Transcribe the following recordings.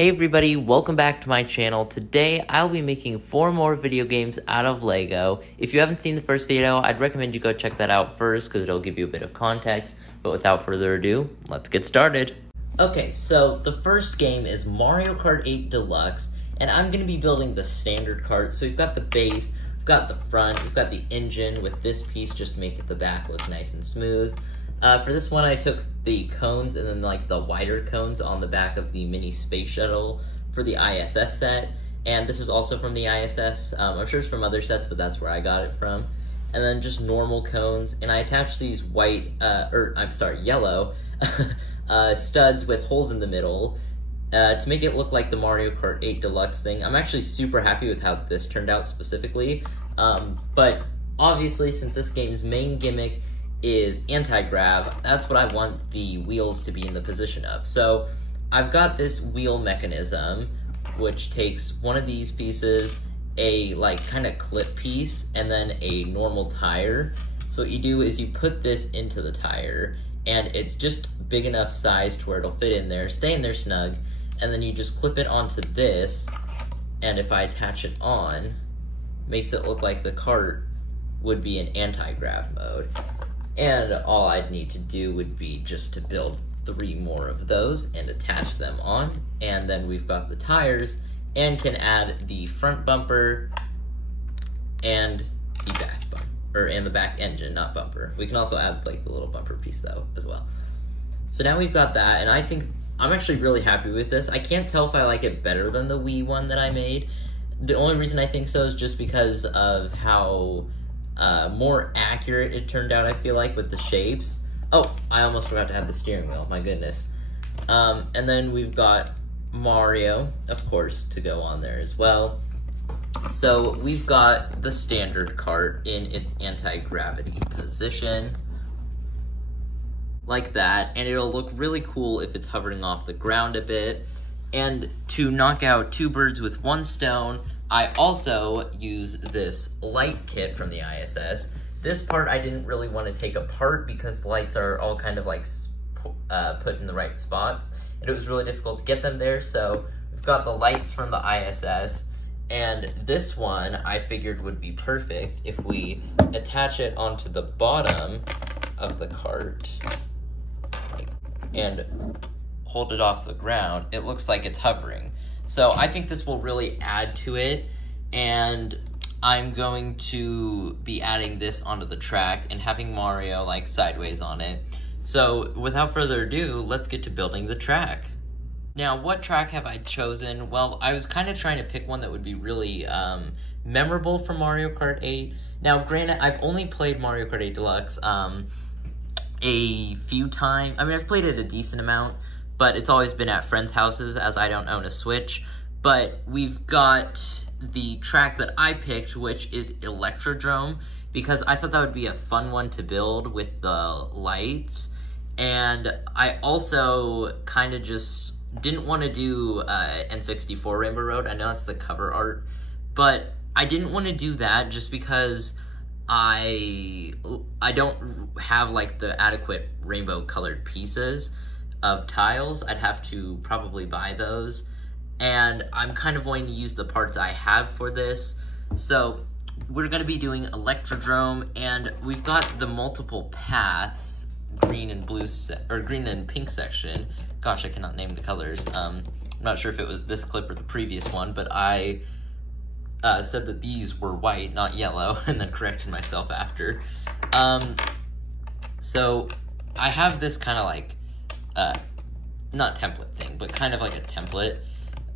Hey everybody, welcome back to my channel. Today, I'll be making 4 more video games out of Lego. If you haven't seen the first video, I'd recommend you go check that out first because it'll give you a bit of context. But without further ado, let's get started. Okay, so the first game is Mario Kart 8 Deluxe, and I'm going to be building the standard kart. So we've got the base, we've got the front, we've got the engine with this piece just to make the back look nice and smooth. For this one, I took the cones and then like the wider cones on the back of the mini space shuttle for the ISS set. And this is also from the ISS. I'm sure it's from other sets, but that's where I got it from. And then just normal cones. And I attached these yellow studs with holes in the middle to make it look like the Mario Kart 8 Deluxe thing. I'm actually super happy with how this turned out specifically. But obviously, since this game's main gimmick is anti-grav, that's what I want the wheels to be in the position of. So I've got this wheel mechanism, which takes one of these pieces, a like kind of clip piece, and then a normal tire. So what you do is you put this into the tire, and it's just big enough size to where it'll fit in there, stay in there snug, and then you just clip it onto this, and if I attach it on, makes it look like the cart would be in anti-grav mode. And all I'd need to do would be just to build 3 more of those and attach them on. And then we've got the tires and can add the front bumper and the back bumper, and the back engine, not bumper. We can also add like the little bumper piece though as well. So now we've got that, and I think I'm actually really happy with this. I can't tell if I like it better than the Wii one that I made. The only reason I think so is just because of how more accurate it turned out, I feel like, with the shapes. Oh, I almost forgot to have the steering wheel, my goodness. And then we've got Mario, of course, to go on there as well. So we've got the standard kart in its anti-gravity position, like that, and it'll look really cool if it's hovering off the ground a bit. And to knock out 2 birds with 1 stone, I also use this light kit from the ISS. This part I didn't really want to take apart because lights are all kind of like put in the right spots, and it was really difficult to get them there. So we've got the lights from the ISS, and this one I figured would be perfect if we attach it onto the bottom of the cart and hold it off the ground. It looks like it's hovering. So I think this will really add to it, and I'm going to be adding this onto the track and having Mario like sideways on it. So without further ado, let's get to building the track. Now, what track have I chosen? Well, I was kind of trying to pick one that would be really memorable for Mario Kart 8. Now, granted, I've only played Mario Kart 8 Deluxe a few times. I mean, I've played it a decent amount, but it's always been at friends' houses as I don't own a Switch. But we've got the track that I picked, which is Electrodrome, because I thought that would be a fun one to build with the lights. And I also kind of just didn't want to do N64 Rainbow Road. I know that's the cover art, but I didn't want to do that just because I don't have like the adequate rainbow colored pieces of tiles. I'd have to probably buy those, and I'm kind of going to use the parts I have for this. So we're going to be doing Electrodrome, and we've got the multiple paths, green and blue or green and pink section. Gosh, I cannot name the colors. I'm not sure if it was this clip or the previous one, but I said that these were white, not yellow, and then corrected myself after. So I have this kind of like not template thing, but kind of like a template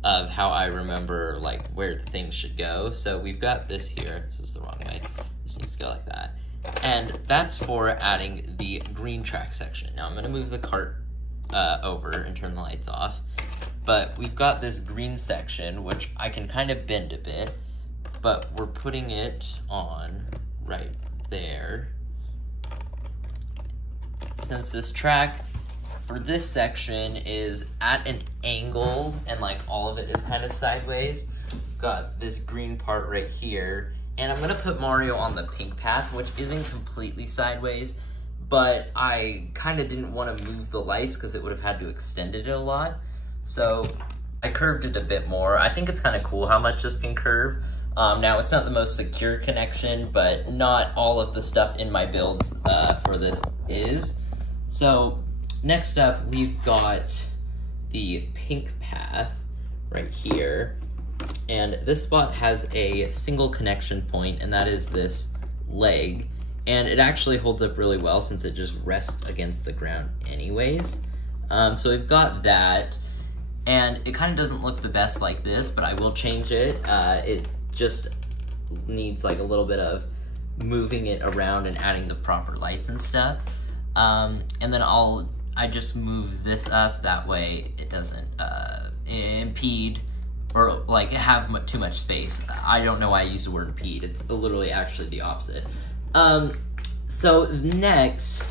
of how I remember like where the things should go. So we've got this here. This is the wrong way. This needs to go like that. And that's for adding the green track section. Now I'm going to move the cart over and turn the lights off. But we've got this green section, which I can kind of bend a bit, but we're putting it on right there. Since this track for this section is at an angle and like all of it is kind of sideways, we've got this green part right here, and I'm gonna put Mario on the pink path, which isn't completely sideways, but I kind of didn't want to move the lights because it would have had to extend it a lot. So I curved it a bit more. I think it's kind of cool how much this can curve. Now, it's not the most secure connection, but not all of the stuff in my builds for this is. So, next up, we've got the pink path right here. And this spot has a single connection point, and that is this leg. And it actually holds up really well since it just rests against the ground anyways. So we've got that. And it kind of doesn't look the best like this, but I will change it. It just needs like a little bit of moving it around and adding the proper lights and stuff. And then I just move this up, that way it doesn't impede or like have too much space. I don't know why I use the word impede, it's literally actually the opposite. So next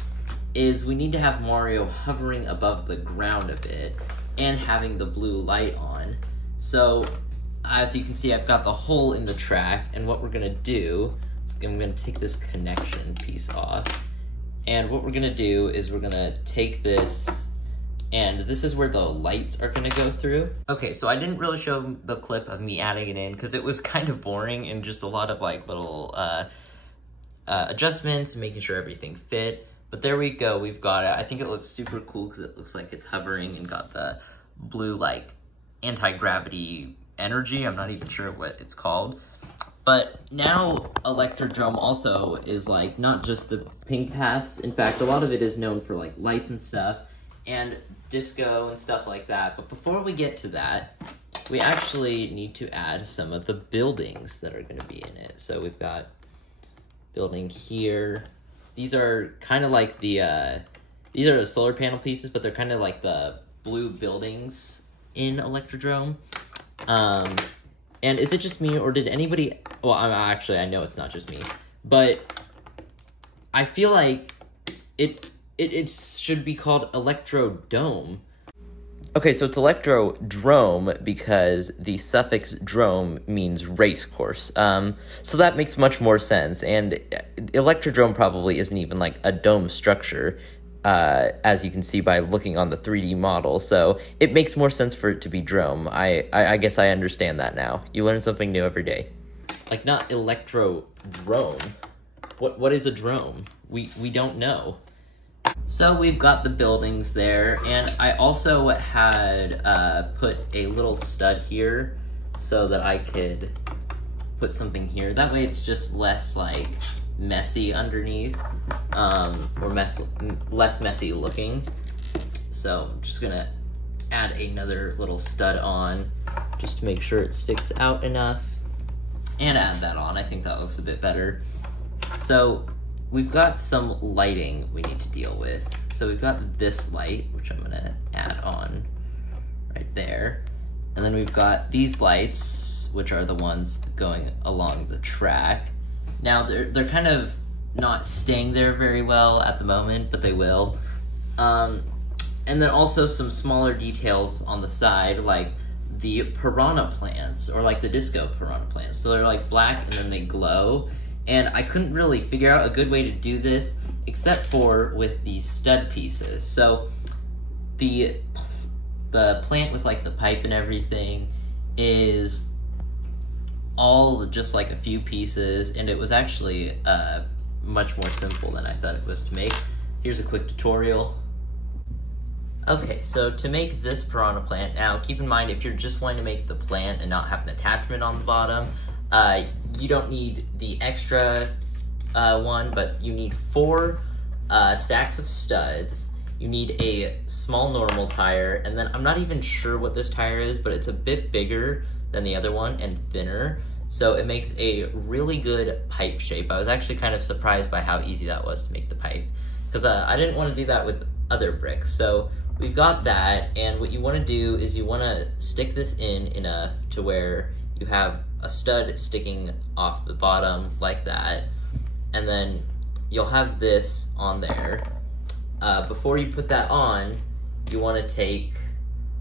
is we need to have Mario hovering above the ground a bit and having the blue light on. So as you can see, I've got the hole in the track, and what we're gonna do is I'm gonna take this connection piece off, and what we're gonna do is we're gonna take this, and this is where the lights are gonna go through. Okay, so I didn't really show the clip of me adding it in because it was kind of boring and just a lot of like little adjustments and making sure everything fit. But there we go, we've got it. I think it looks super cool because it looks like it's hovering and got the blue like anti-gravity energy. I'm not even sure what it's called. But now Electrodrome also is like not just the pink paths. In fact, a lot of it is known for like lights and stuff and disco and stuff like that. But before we get to that, we actually need to add some of the buildings that are going to be in it. So we've got building here. These are kind of like the these are the solar panel pieces, but they're kind of like the blue buildings in Electrodrome. And is it just me, or did anybody, well, actually, I know it's not just me, but I feel like it should be called Electrodome. Okay, so it's Electrodrome because the suffix drome means race course. So that makes much more sense, and Electrodrome probably isn't even like a dome structure, as you can see by looking on the 3D model, so it makes more sense for it to be drome. I guess I understand that now. You learn something new every day. Like, not Electrodrome. What is a drome? We don't know. So we've got the buildings there, and I also had put a little stud here so that I could put something here. That way it's just less like messy underneath, or less messy looking. So I'm just gonna add another little stud on just to make sure it sticks out enough, and add that on. I think that looks a bit better. So we've got some lighting we need to deal with. So we've got this light, which I'm gonna add on right there. And then we've got these lights, which are the ones going along the track. Now, they're kind of not staying there very well at the moment, but they will. And then also some smaller details on the side, like the piranha plants, or like the disco piranha plants. So they're like black and then they glow. And I couldn't really figure out a good way to do this, except for with these stud pieces. So the plant with like the pipe and everything is all just like a few pieces, and it was actually much more simple than I thought it was to make. Here's a quick tutorial. Okay, so to make this piranha plant, now keep in mind if you're just wanting to make the plant and not have an attachment on the bottom, you don't need the extra one, but you need 4 stacks of studs. You need a small normal tire, and then I'm not even sure what this tire is, but it's a bit bigger than the other one and thinner, so it makes a really good pipe shape. I was actually kind of surprised by how easy that was to make the pipe, because I didn't want to do that with other bricks. So we've got that, and what you want to do is you want to stick this in enough to where you have a stud sticking off the bottom like that, and then you'll have this on there. Before you put that on, you want to take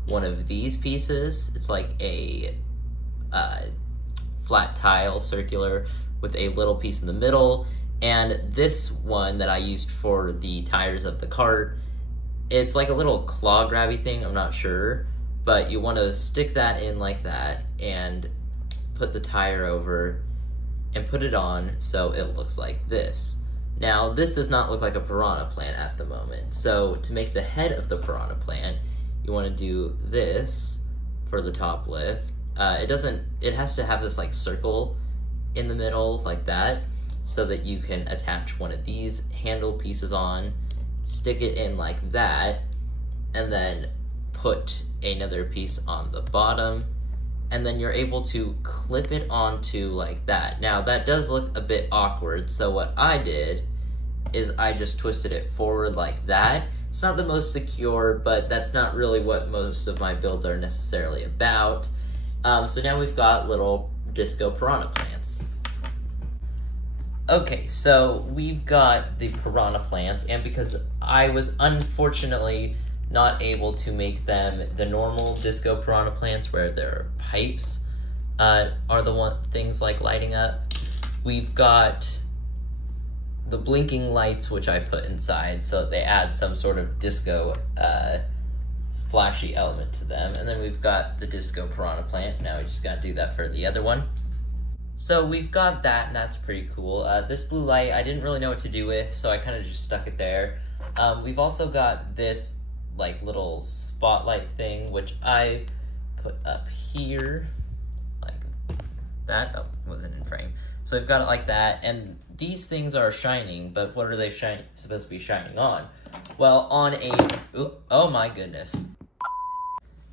one of these pieces. It's like a flat tile, circular, with a little piece in the middle, and this one that I used for the tires of the cart, it's like a little claw grabby thing, I'm not sure, but you want to stick that in like that and put the tire over and put it on so it looks like this. Now, this does not look like a piranha plant at the moment, so to make the head of the piranha plant, you want to do this for the top lift. It has to have this like circle in the middle like that, so that you can attach one of these handle pieces on, stick it in like that, and then put another piece on the bottom, and then you're able to clip it onto like that. Now, that does look a bit awkward, so what I did is I just twisted it forward like that. It's not the most secure, but that's not really what most of my builds are necessarily about. So now we've got little disco piranha plants. Okay, so we've got the piranha plants, and because I was unfortunately not able to make them the normal disco piranha plants where their pipes are the things like lighting up, we've got the blinking lights, which I put inside so they add some sort of disco flashy element to them. And then we've got the disco piranha plant. Now we just gotta do that for the other one. So we've got that, and that's pretty cool. This blue light I didn't really know what to do with, so I kind of just stuck it there. We've also got this like little spotlight thing, which I put up here like that. Oh, it wasn't in frame. So we've got it like that, and these things are shining, but what are they supposed to be shining on? Well, on oh my goodness.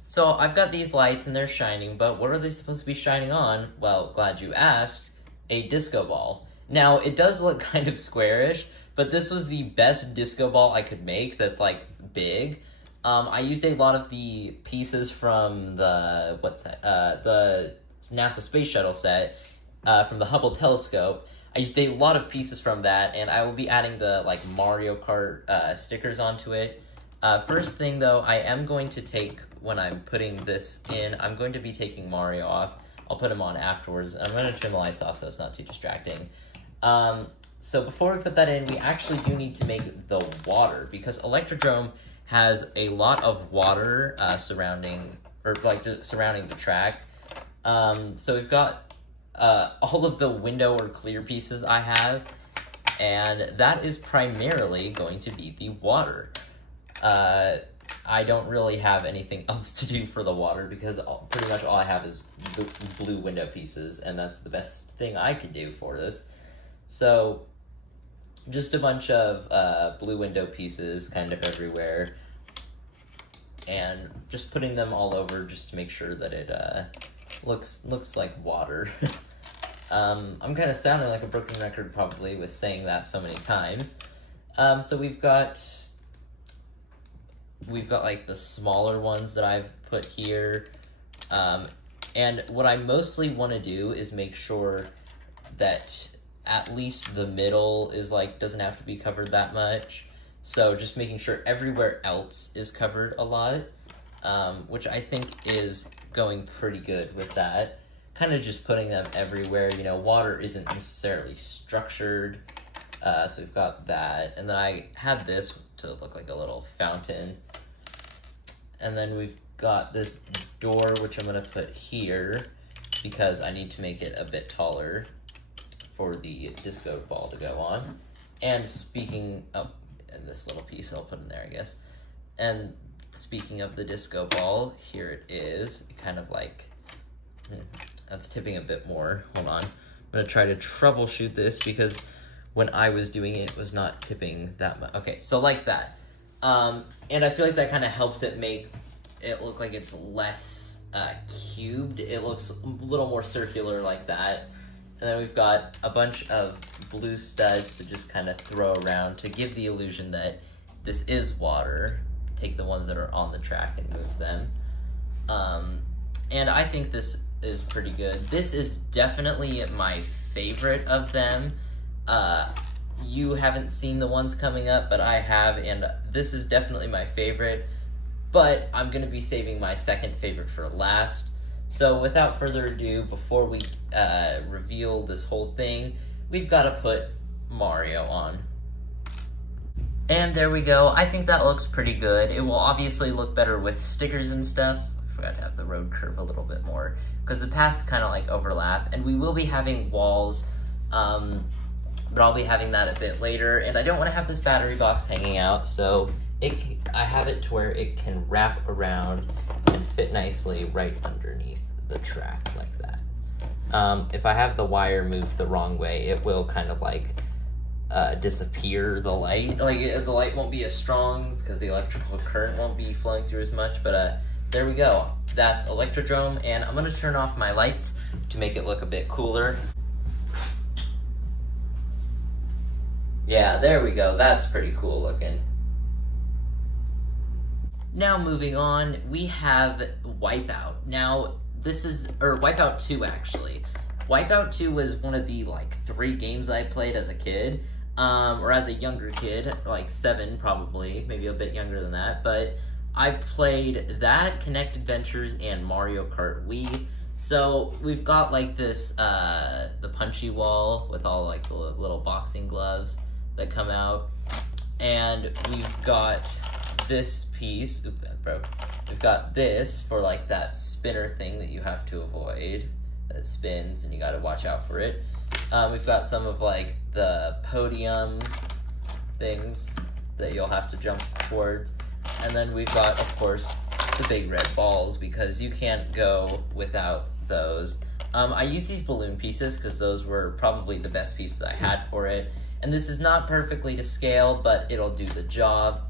So I've got these lights and they're shining, but what are they supposed to be shining on? Well, glad you asked. A disco ball. Now, it does look kind of squarish, but this was the best disco ball I could make that's like big. I used a lot of the pieces from the, the NASA Space Shuttle set, from the Hubble telescope. I used a lot of pieces from that, and I will be adding the like Mario Kart stickers onto it. First thing though, I am going to take, when I'm putting this in, I'm going to be taking Mario off. I'll put him on afterwards. I'm going to turn the lights off so it's not too distracting. So before we put that in, we actually do need to make the water, because Electrodrome has a lot of water surrounding the track. So we've got all of the window or clear pieces I have, and that is primarily going to be the water. I don't really have anything else to do for the water, because pretty much all I have is the blue window pieces, and that's the best thing I could do for this. So just a bunch of blue window pieces kind of everywhere, and just putting them all over just to make sure that it looks like water. I'm kind of sounding like a broken record probably with saying that so many times. So we've got like the smaller ones that I've put here, and what I mostly want to do is make sure that at least the middle is like, doesn't have to be covered that much. So just making sure everywhere else is covered a lot, which I think is going pretty good with that. Kind of just putting them everywhere. You know, water isn't necessarily structured, so we've got that. And then I had this to look like a little fountain. And then we've got this door, which I'm going to put here because I need to make it a bit taller for the disco ball to go on. And speaking of, and this little piece I'll put in there, I guess. And speaking of the disco ball, here it is. Kind of like, that's tipping a bit more. Hold on. I'm going to try to troubleshoot this because when I was doing it, it was not tipping that much. Okay, so like that. And I feel like that kind of helps it make it look like it's less cubed. It looks a little more circular like that. And then we've got a bunch of blue studs to just kind of throw around to give the illusion that this is water. Take the ones that are on the track and move them. And I think this is pretty good. This is definitely my favorite of them. You haven't seen the ones coming up, but I have, and this is definitely my favorite. But I'm going to be saving my second favorite for last. So without further ado, before we reveal this whole thing, we've got to put Mario on. And there we go. I think that looks pretty good. It will obviously look better with stickers and stuff forgot to have the road curve a little bit more, because the paths kind of like overlap, and we will be having walls, but I'll be having that a bit later, and I don't want to have this battery box hanging out, so I have it to where it can wrap around and fit nicely right underneath the track like that. If I have the wire moved the wrong way, it will kind of like disappear the light. Like the light won't be as strong because the electrical current won't be flowing through as much, but there we go. That's Electrodrome, and I'm gonna turn off my lights to make it look a bit cooler. Yeah, there we go. That's pretty cool looking. Now moving on, we have Wipeout. Now, Wipeout 2 actually. Wipeout 2 was one of the like 3 games I played as a kid, or as a younger kid, like 7 probably, maybe a bit younger than that, but I played that, Kinect Adventures, and Mario Kart Wii. So we've got like this, the punchy wall with all like the little boxing gloves that come out, and we've got this piece, oops, that broke. We've got this for like that spinner thing that you have to avoid, that spins and you gotta watch out for it. We've got some of like the podium things that you'll have to jump towards. And then we've got, of course, the big red balls, because you can't go without those. I use these balloon pieces because those were probably the best pieces I had for it. And this is not perfectly to scale, but it'll do the job.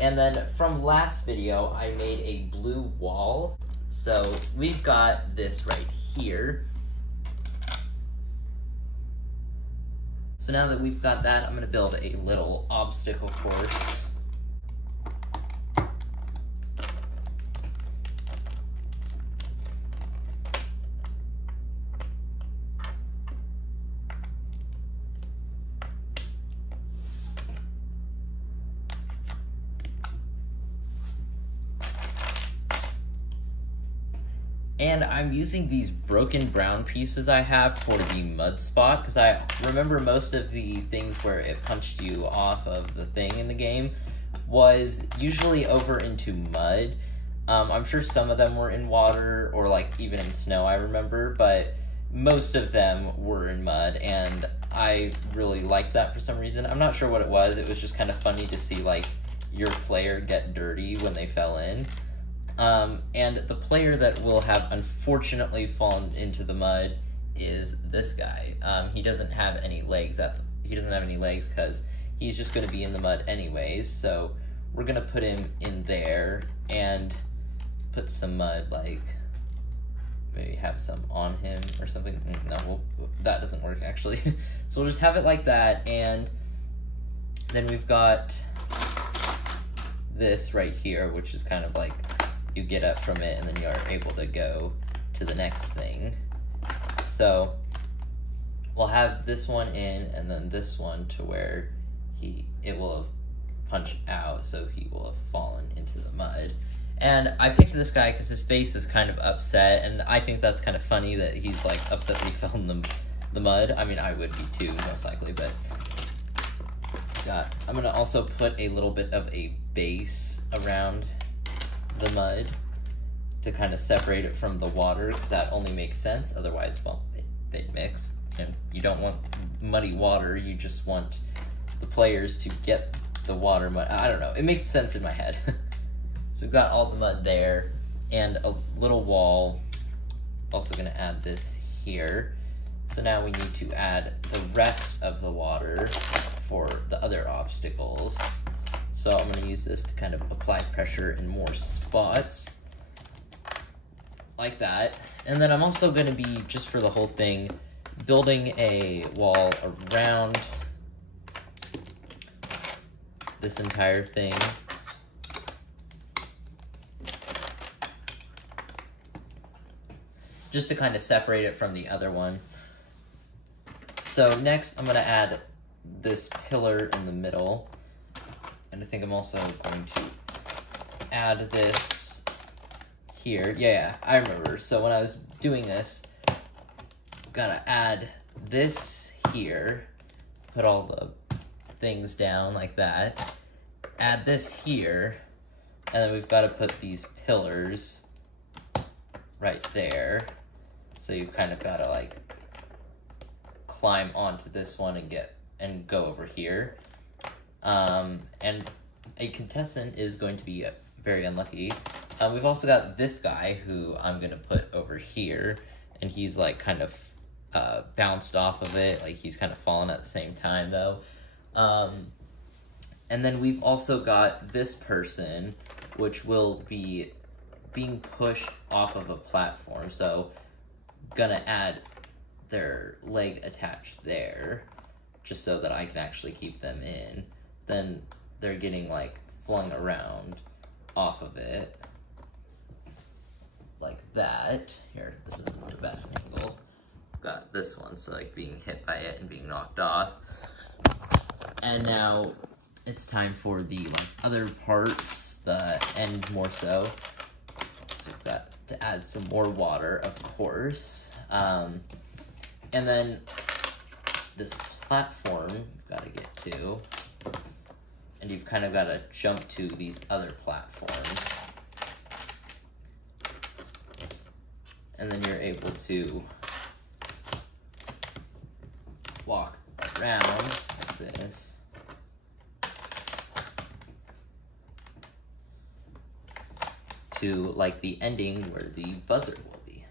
And then from last video, I made a blue wall. So we've got this right here. So now that we've got that, I'm gonna build a little obstacle course. And I'm using these broken brown pieces I have for the mud spot, because I remember most of the things where it punched you off of the thing in the game was usually over into mud. I'm sure some of them were in water or like even in snow, I remember, but most of them were in mud, and I really liked that for some reason. I'm not sure what it was. It was just kind of funny to see like your player get dirty when they fell in. And the player that will have unfortunately fallen into the mud is this guy. He doesn't have any legs because he's just going to be in the mud anyways, so we're going to put him in there and put some mud, like maybe have some on him or something. No, that doesn't work actually. So we'll just have it like that, and then we've got this right here, which is kind of like you get up from it and then you are able to go to the next thing. So we'll have this one in and then this one to where it will have punched out, so he will have fallen into the mud. And I picked this guy because his face is kind of upset, and I think that's kind of funny that he's like upset that he fell in the mud. I mean, I would be too, most likely, but I'm gonna also put a little bit of a base around the mud to kind of separate it from the water, because that only makes sense. Otherwise, well, they'd mix, and you don't want muddy water. You just want the players to get the water mud. I don't know. It makes sense in my head. So we've got all the mud there and a little wall. Also going to add this here. So now we need to add the rest of the water for the other obstacles. So I'm going to use this to kind of apply pressure in more spots, like that. And then I'm also going to be, just for the whole thing, building a wall around this entire thing. Just to kind of separate it from the other one. So next I'm going to add this pillar in the middle. And I think I'm also going to add this here. Yeah, I remember. So when I was doing this, I'm gonna add this here, put all the things down like that, add this here, and then we've got to put these pillars right there. So you kind of gotta like climb onto this one and go over here. And a contestant is going to be very unlucky. We've also got this guy who I'm gonna put over here, and he's like kind of bounced off of it, like he's kind of fallen at the same time though. And then we've also got this person, which will be being pushed off of a platform, so gonna add their leg attached there, just so that I can actually keep them in. Then they're getting like flung around off of it, like that. Here, this is the best angle. Got this one, so like being hit by it and being knocked off. And now it's time for the like other parts, the end more so. So we've got to add some more water, of course. And then this platform you've got to get to, and you've kind of got to jump to these other platforms. And then you're able to walk around like this. To like the ending where the buzzer will be.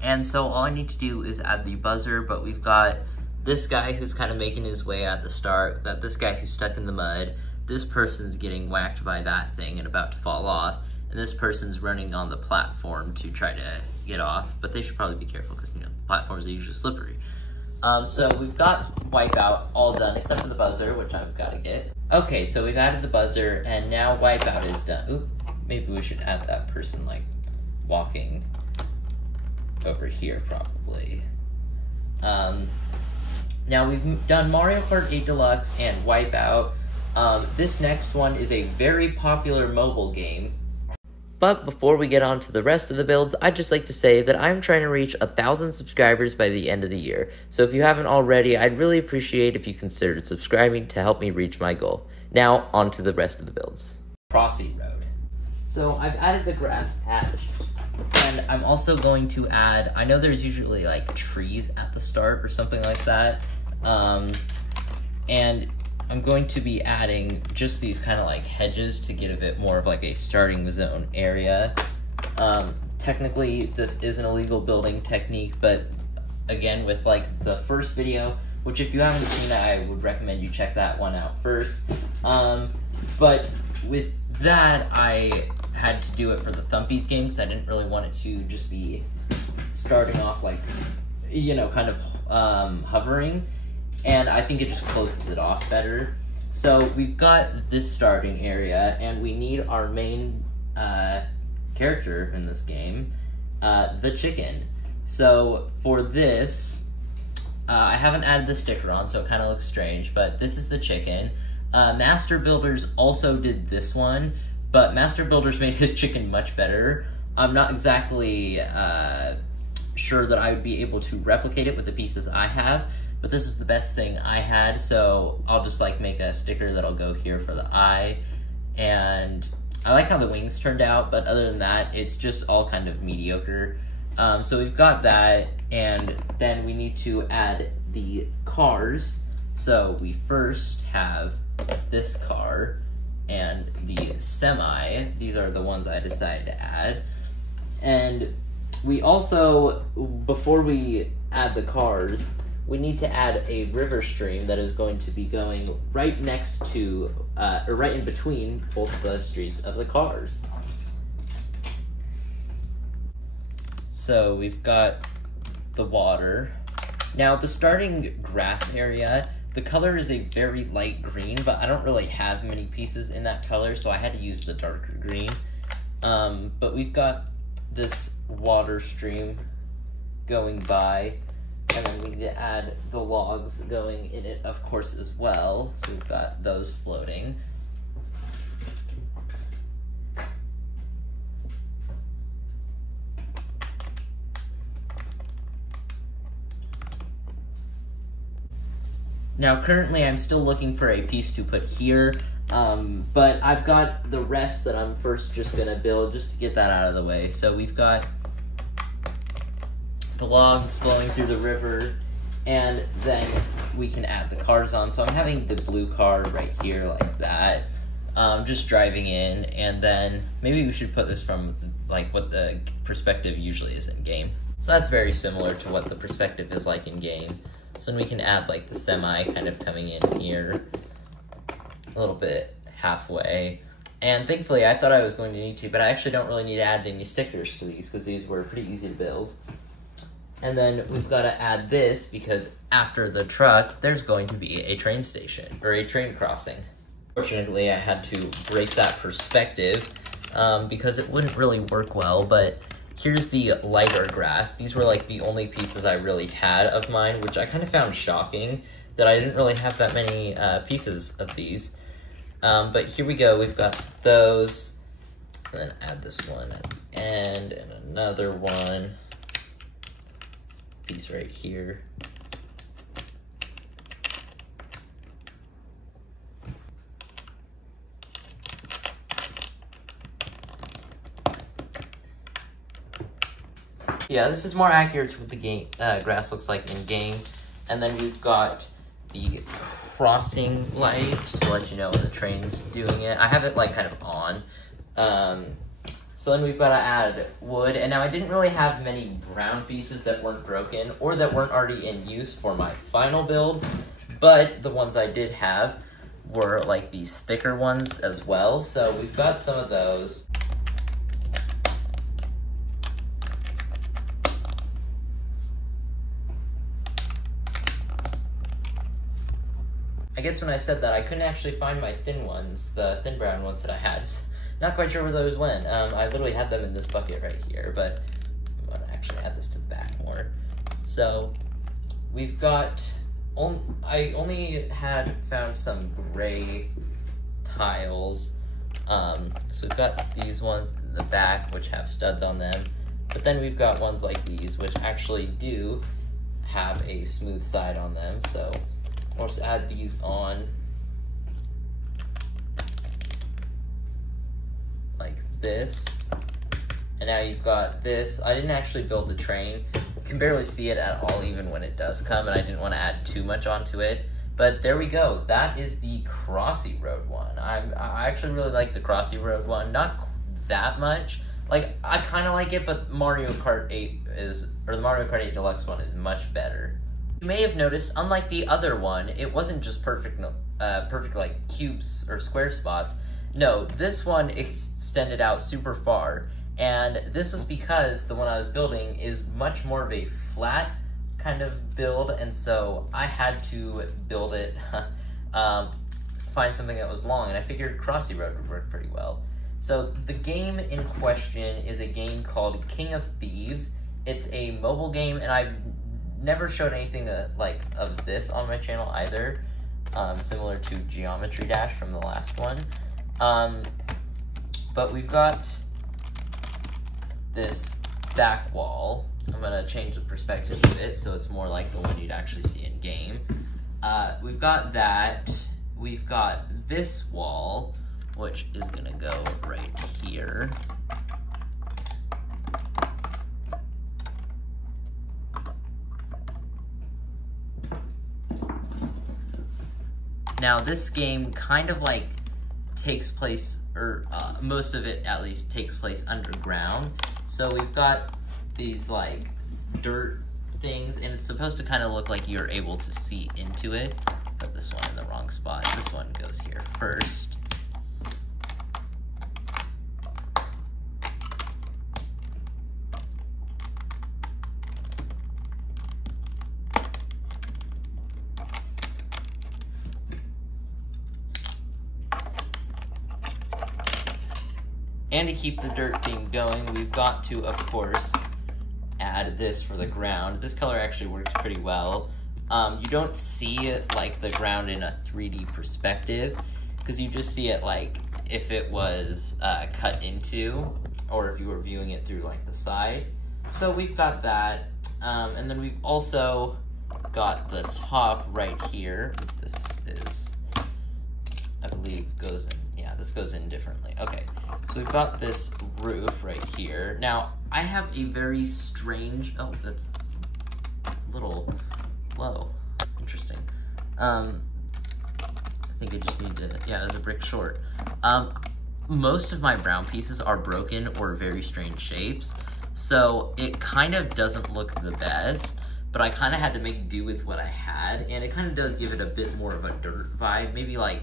And so all I need to do is add the buzzer, but we've got this guy who's kind of making his way at the start. We've got this guy who's stuck in the mud. This person's getting whacked by that thing and about to fall off. And this person's running on the platform to try to get off, but they should probably be careful because, you know, the platforms are usually slippery. So we've got Wipeout all done, except for the buzzer, which I've got to get. Okay, so we've added the buzzer, and now Wipeout is done. Oop, maybe we should add that person, like, walking over here, probably. Now we've done Mario Kart 8 Deluxe and Wipeout. This next one is a very popular mobile game. But before we get on to the rest of the builds, I'd just like to say that I'm trying to reach 1,000 subscribers by the end of the year. So if you haven't already, I'd really appreciate if you considered subscribing to help me reach my goal. Now, on to the rest of the builds. Crossy Road. So I've added the grass patch, and I'm also going to add, I know there's usually like trees at the start or something like that, and I'm going to be adding just these kind of like hedges to get a bit more of like a starting zone area. Technically, this is an illegal building technique, but again, with like the first video, which if you haven't seen it, I would recommend you check that one out first. But with that, I had to do it for the Thumpies game because I didn't really want it to just be starting off like, you know, kind of hovering. And I think it just closes it off better. So we've got this starting area, and we need our main character in this game, the chicken. So for this, I haven't added the sticker on, so it kind of looks strange, but this is the chicken. Master Builders also did this one, but Master Builders made his chicken much better. I'm not exactly sure that I would be able to replicate it with the pieces I have, but this is the best thing I had, so I'll just like make a sticker that'll go here for the eye. And I like how the wings turned out, but other than that, it's just all kind of mediocre. So we've got that, and then we need to add the cars. So we first have this car and the semi. These are the ones I decided to add. And we also, before we add the cars, we need to add a river stream that is going to be going right next to, or right in between both the streets of the cars. So we've got the water. Now the starting grass area, the color is a very light green, but I don't really have many pieces in that color, so I had to use the darker green. But we've got this water stream going by, and then we need to add the logs going in it, of course, as well. So we've got those floating. Now, currently, I'm still looking for a piece to put here. But I've got the rest that I'm first just gonna build just to get that out of the way. So we've got the logs flowing through the river, and then we can add the cars on. So I'm having the blue car right here like that, just driving in, and then maybe we should put this from like what the perspective usually is in game. So that's very similar to what the perspective is like in game. So then we can add like the semi kind of coming in here a little bit halfway. And thankfully I thought I was going to need to, but I actually don't really need to add any stickers to these because these were pretty easy to build. And then we've got to add this because after the truck, there's going to be a train station, or a train crossing. Fortunately, I had to break that perspective because it wouldn't really work well, but here's the lighter grass. These were like the only pieces I really had of mine, which I kind of found shocking that I didn't really have that many pieces of these. But here we go, we've got those, and then add this one, and another one. Piece right here. Yeah, this is more accurate to what the game grass looks like in game. And then we've got the crossing light to let you know when the train's doing it. I have it like kind of on. So then we've got to add wood, and now I didn't really have many brown pieces that weren't broken or that weren't already in use for my final build, but the ones I did have were like these thicker ones as well, so we've got some of those. I guess when I said that, I couldn't actually find my thin ones, the thin brown ones that I had. Not quite sure where those went. I literally had them in this bucket right here, but I'm gonna actually add this to the back more. So we've got, I only had found some gray tiles. So we've got these ones in the back which have studs on them, but then we've got ones like these which actually do have a smooth side on them. So I'll just add these on like this, and now you've got this. I didn't actually build the train. You can barely see it at all even when it does come, and I didn't want to add too much onto it, but there we go. That is the Crossy Road one. I actually really like the Crossy Road one, not that much. Like, I kind of like it, but Mario Kart 8 is, or the Mario Kart 8 Deluxe one is much better. You may have noticed, unlike the other one, it wasn't just perfect like cubes or square spots. No, this one extended out super far, and this was because the one I was building is much more of a flat kind of build, and so I had to build it, find something that was long, and I figured Crossy Road would work pretty well. So the game in question is a game called King of Thieves. It's a mobile game, and I've never showed anything like of this on my channel either, similar to Geometry Dash from the last one. But we've got this back wall. I'm gonna change the perspective a bit so it's more like the one you'd actually see in game. We've got that. We've got this wall, which is gonna go right here. Now this game kind of like takes place, or most of it at least takes place underground. So we've got these like dirt things, and it's supposed to kind of look like you're able to see into it. Put this one in the wrong spot. This one goes here first. And to keep the dirt theme going, we've got to, of course, add this for the ground. This color actually works pretty well. You don't see it like the ground in a 3D perspective, because you just see it like if it was cut into, or if you were viewing it through like the side. So we've got that, and then we've also got the top right here. This is, I believe, goes this goes in differently. Okay, so we've got this roof right here. Now, I have a very strange, oh, that's a little low. Interesting. I think I just need to, yeah, it was a brick short. Most of my brown pieces are broken or very strange shapes, so it kind of doesn't look the best, but I kind of had to make do with what I had, and it kind of does give it a bit more of a dirt vibe, maybe like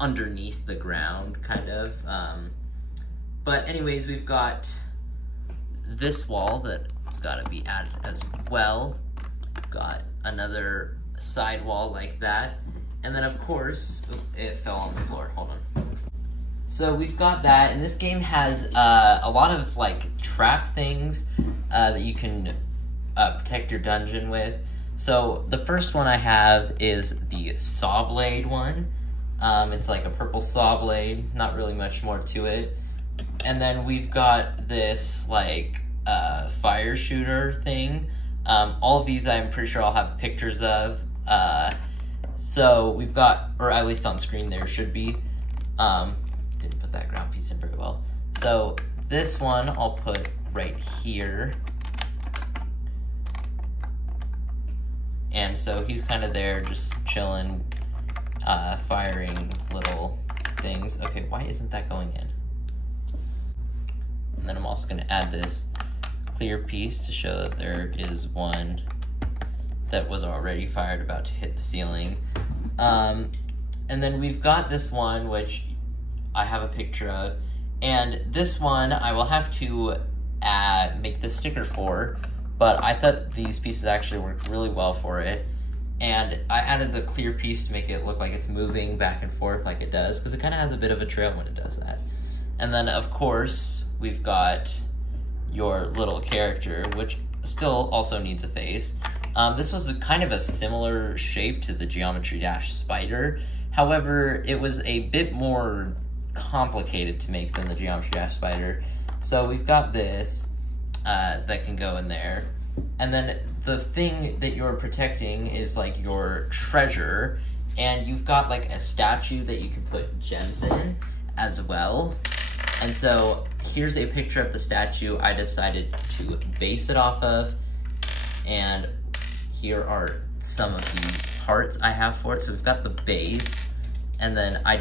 underneath the ground, kind of. But anyways, we've got this wall that's got to be added as well. Got another side wall like that, and then of course, it fell on the floor, hold on. So we've got that, and this game has a lot of like trap things that you can protect your dungeon with. So the first one I have is the saw blade one. It's like a purple saw blade, not really much more to it. And then we've got this like fire shooter thing. All of these I'm pretty sure I'll have pictures of. So we've got, or at least on screen there should be. Didn't put that ground piece in very well. So this one I'll put right here. And so he's kind of there just chilling, firing little things. Okay, why isn't that going in? And then I'm also gonna add this clear piece to show that there is one that was already fired about to hit the ceiling. And then we've got this one, which I have a picture of, and this one I will have to make the sticker for, but I thought these pieces actually worked really well for it, and I added the clear piece to make it look like it's moving back and forth like it does, because it kind of has a bit of a trail when it does that. And then of course we've got your little character, which still also needs a face. This was kind of a similar shape to the Geometry Dash spider, however it was a bit more complicated to make than the Geometry Dash spider. So we've got this that can go in there, and then the thing that you're protecting is like your treasure, and you've got like a statue that you can put gems in as well. And so here's a picture of the statue I decided to base it off of, and here are some of the parts I have for it. So we've got the base, and then I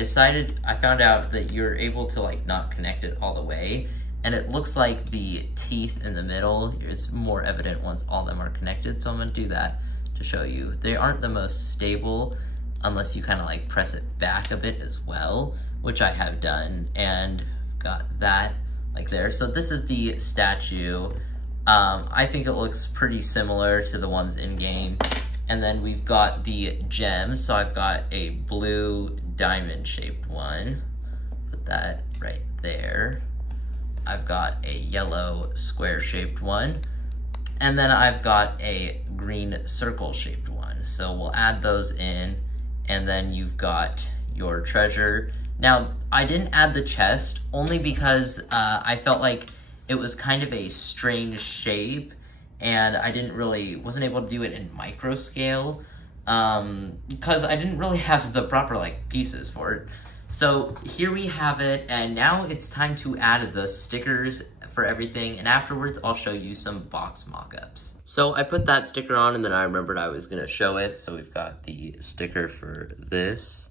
found out that you're able to like not connect it all the way, and it looks like the teeth in the middle, it's more evident once all of them are connected, so I'm gonna do that to show you. They aren't the most stable unless you kind of like press it back a bit as well, which I have done, and got that like there. So this is the statue. I think it looks pretty similar to the ones in game. And then we've got the gems. So I've got a blue diamond shaped one. Put that right there. I've got a yellow square shaped one. And then I've got a green circle shaped one. So we'll add those in. And then you've got your treasure. Now, I didn't add the chest only because I felt like it was kind of a strange shape, and I wasn't able to do it in micro scale because I didn't really have the proper like pieces for it. So here we have it, and now it's time to add the stickers for everything, and afterwards I'll show you some box mock-ups. So I put that sticker on, and then I remembered I was gonna show it. So we've got the sticker for this.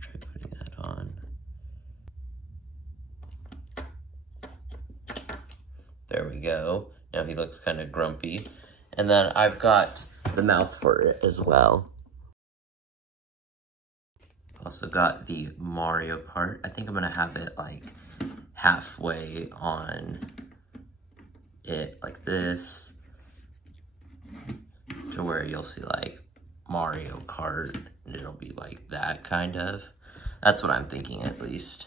Try putting that on. There we go. Now he looks kind of grumpy. And then I've got the mouth for it as well. Also got the Mario Kart. I think I'm gonna have it like halfway on it like this, to where you'll see like Mario Kart, and it'll be like that kind of. That's what I'm thinking at least.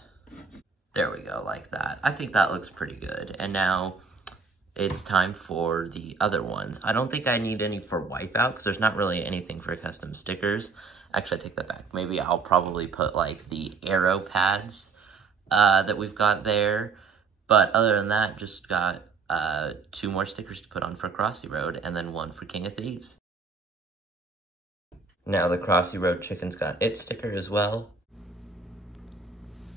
There we go, like that. I think that looks pretty good. And now it's time for the other ones. I don't think I need any for Wipeout because there's not really anything for custom stickers. Actually, I take that back. Maybe I'll probably put like the arrow pads that we've got there. But other than that, just got 2 more stickers to put on for Crossy Road, and then 1 for King of Thieves. Now the Crossy Road chicken's got its sticker as well.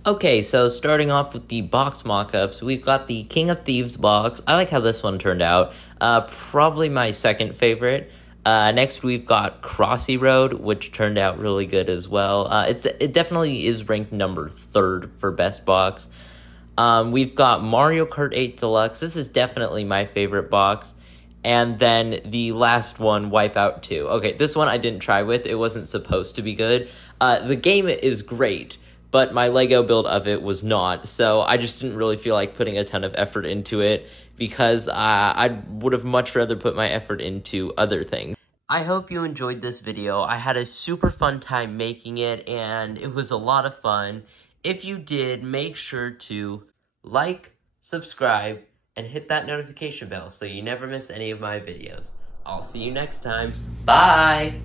Okay, so starting off with the box mock-ups, we've got the King of Thieves box. I like how this one turned out. Probably my second favorite. Next, we've got Crossy Road, which turned out really good as well. It definitely is ranked number 3rd for best box. We've got Mario Kart 8 Deluxe. This is definitely my favorite box. And then the last one, Wipeout 2. Okay, this one I didn't try with. It wasn't supposed to be good. The game is great, but my Lego build of it was not. So I just didn't really feel like putting a ton of effort into it because I would have much rather put my effort into other things. I hope you enjoyed this video. I had a super fun time making it, and it was a lot of fun. If you did, make sure to like, subscribe, and hit that notification bell so you never miss any of my videos. I'll see you next time. Bye!